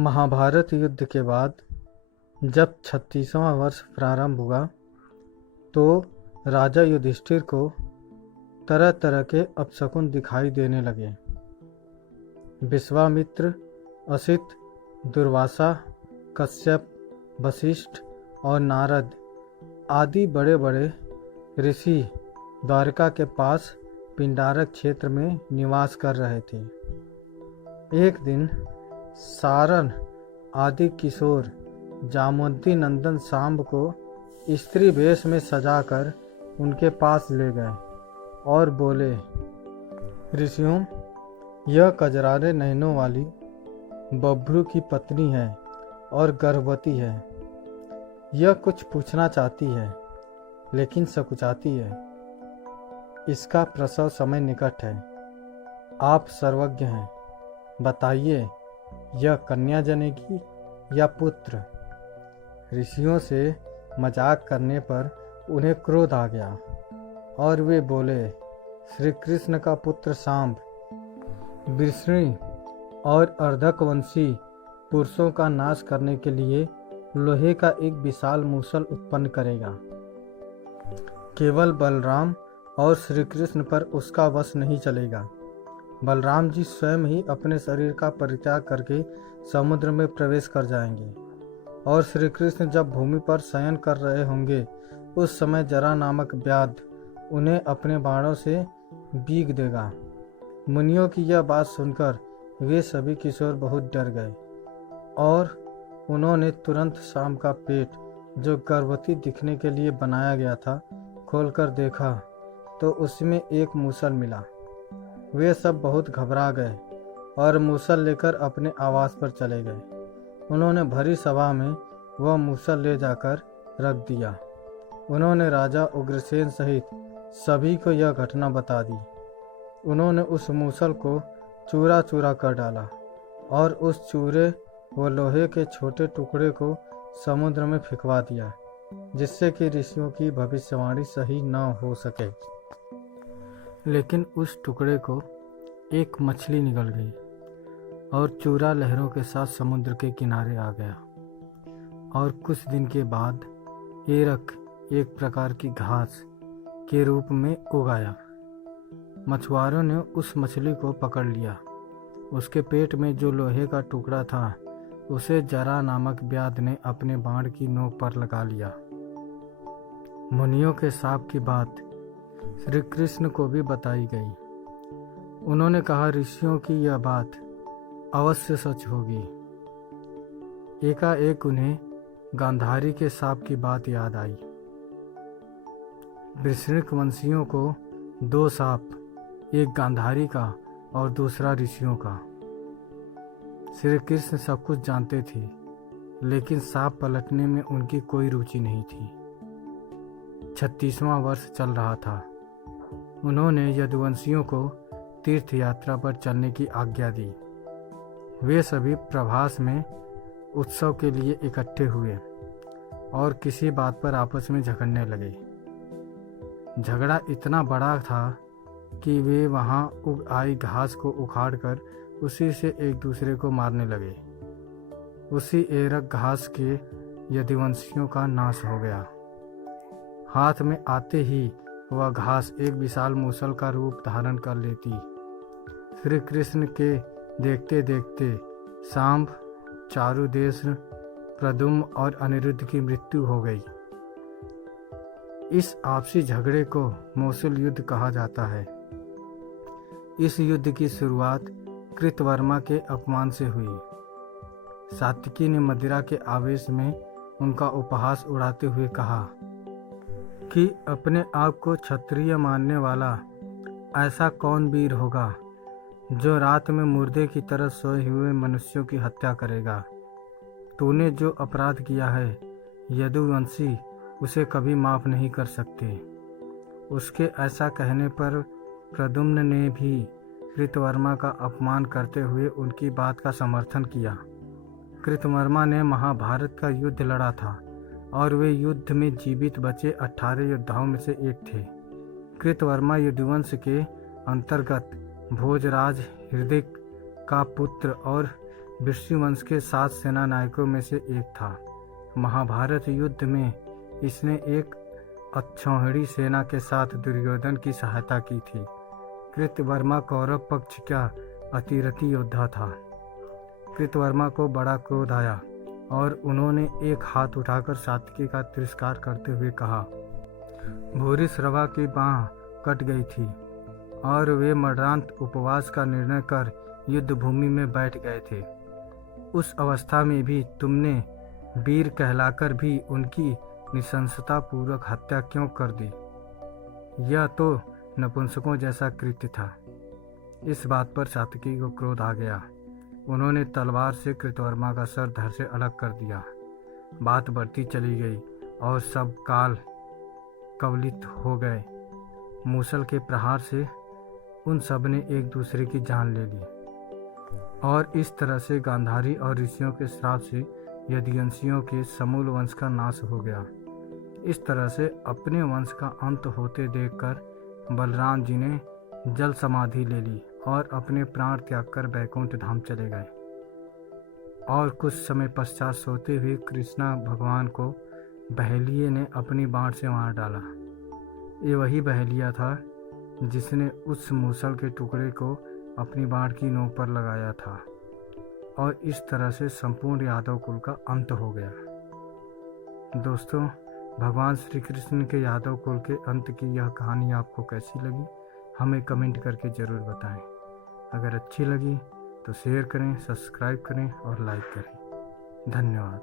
महाभारत युद्ध के बाद जब 36वां वर्ष प्रारंभ हुआ तो राजा युधिष्ठिर को तरह तरह के अपशकुन दिखाई देने लगे। विश्वामित्र, असित, दुर्वासा, कश्यप, वशिष्ठ और नारद आदि बड़े बड़े ऋषि द्वारका के पास पिंडारक क्षेत्र में निवास कर रहे थे। एक दिन सारन आदि किशोर जामवंती नंदन सांब को स्त्री वेश में सजाकर उनके पास ले गए और बोले, ऋषियों, यह कजरारे नैनों वाली बभ्रू की पत्नी है और गर्भवती है। यह कुछ पूछना चाहती है लेकिन सकुचाती है। इसका प्रसव समय निकट है। आप सर्वज्ञ हैं, बताइए यह कन्या जनेगी या पुत्र? ऋषियों से मजाक करने पर उन्हें क्रोध आ गया और वे बोले, श्री कृष्ण का पुत्र सांब वृष्णि और अर्धकवंशी पुरुषों का नाश करने के लिए लोहे का एक विशाल मूसल उत्पन्न करेगा। केवल बलराम और श्री कृष्ण पर उसका वश नहीं चलेगा। बलराम जी स्वयं ही अपने शरीर का परित्याग करके समुद्र में प्रवेश कर जाएंगे और श्री कृष्ण जब भूमि पर शयन कर रहे होंगे उस समय जरा नामक व्याध उन्हें अपने बाणों से बीग देगा। मुनियों की यह बात सुनकर वे सभी किशोर बहुत डर गए और उन्होंने तुरंत शाम का पेट, जो गर्भवती दिखने के लिए बनाया गया था, खोलकर देखा तो उसमें एक मूसल मिला। वे सब बहुत घबरा गए और मूसल लेकर अपने आवास पर चले गए। उन्होंने भरी सभा में वह मूसल ले जाकर रख दिया। उन्होंने राजा उग्रसेन सहित सभी को यह घटना बता दी। उन्होंने उस मूसल को चूरा चूरा कर डाला और उस चूरे व लोहे के छोटे टुकड़े को समुद्र में फेंकवा दिया, जिससे कि ऋषियों की भविष्यवाणी सही न हो सके। लेकिन उस टुकड़े को एक मछली निगल गई और चूरा लहरों के साथ समुद्र के किनारे आ गया। और कुछ दिन के बाद एरक, एक प्रकार की घास के रूप में उगाया। मछुआरों ने उस मछली को पकड़ लिया। उसके पेट में जो लोहे का टुकड़ा था उसे जरा नामक व्याध ने अपने बाण की नोक पर लगा लिया। मुनियों के शाप की बात श्री कृष्ण को भी बताई गई। उन्होंने कहा, ऋषियों की यह बात अवश्य सच होगी। एकाएक उन्हें गांधारी के शाप की बात याद आई। वृश्णिक वंशियों को दो शाप, एक गांधारी का और दूसरा ऋषियों का। श्री कृष्ण सब कुछ जानते थे, लेकिन शाप पलटने में उनकी कोई रुचि नहीं थी। 36वां वर्ष चल रहा था। उन्होंने यदुवंशियों को तीर्थ यात्रा पर चलने की आज्ञा दी। वे सभी प्रभास में उत्सव के लिए इकट्ठे हुए और किसी बात पर आपस में झगड़ने लगे। झगड़ा इतना बड़ा था कि वे वहां उग आई घास को उखाड़कर उसी से एक दूसरे को मारने लगे। उसी एरक घास के यदुवंशियों का नाश हो गया। हाथ में आते ही वह घास एक विशाल मूसल का रूप धारण कर लेती। श्री कृष्ण के देखते देखते सांब, चारुदेश, प्रद्युम्न और अनिरुद्ध की मृत्यु हो गई। इस आपसी झगड़े को मूसल युद्ध कहा जाता है। इस युद्ध की शुरुआत कृतवर्मा के अपमान से हुई। सात्विकी ने मदिरा के आवेश में उनका उपहास उड़ाते हुए कहा कि अपने आप को क्षत्रिय मानने वाला ऐसा कौन वीर होगा जो रात में मुर्दे की तरह सोए हुए मनुष्यों की हत्या करेगा। तूने जो अपराध किया है यदुवंशी उसे कभी माफ नहीं कर सकते। उसके ऐसा कहने पर प्रद्युम्न ने भी कृतवर्मा का अपमान करते हुए उनकी बात का समर्थन किया। कृतवर्मा ने महाभारत का युद्ध लड़ा था और वे युद्ध में जीवित बचे 18 योद्धाओं में से एक थे। कृतवर्मा यदुवंश के अंतर्गत भोजराज हृदय का पुत्र और वृष्णिवंश के 7 सेना नायकों में से एक था। महाभारत युद्ध में इसने एक अक्षौहिणी सेना के साथ दुर्योधन की सहायता की थी। कृतवर्मा कौरव पक्ष का अतिरथी योद्धा था। कृतवर्मा को बड़ा क्रोध आया और उन्होंने एक हाथ उठाकर सात्विकी का तिरस्कार करते हुए कहा। भूरिश्रवा की बांह कट गई थी और वे मरणांत उपवास का निर्णय कर युद्ध भूमि में बैठ गए थे। उस अवस्था में भी तुमने वीर कहलाकर भी उनकी निशंसता पूर्वक हत्या क्यों कर दी? यह तो नपुंसकों जैसा कृत्य था। इस बात पर सात्विकी को क्रोध आ गया। उन्होंने तलवार से कृतवर्मा का सर धड़ से अलग कर दिया। बात बढ़ती चली गई और सब काल कवलित हो गए। मूसल के प्रहार से उन सब ने एक दूसरे की जान ले ली और इस तरह से गांधारी और ऋषियों के श्राप से यदुवंशियों के समूल वंश का नाश हो गया। इस तरह से अपने वंश का अंत होते देखकर बलराम जी ने जल समाधि ले ली और अपने प्राण त्याग कर बैकुंठ धाम चले गए। और कुछ समय पश्चात सोते हुए कृष्णा भगवान को बहेलिये ने अपनी बाण से मार डाला। ये वही बहेलिया था जिसने उस मूसल के टुकड़े को अपनी बाण की नोक पर लगाया था और इस तरह से संपूर्ण यादव कुल का अंत हो गया। दोस्तों, भगवान श्री कृष्ण के यादव कुल के अंत की यह कहानी आपको कैसी लगी हमें कमेंट करके ज़रूर बताएं। अगर अच्छी लगी तो शेयर करें, सब्सक्राइब करें और लाइक करें। धन्यवाद।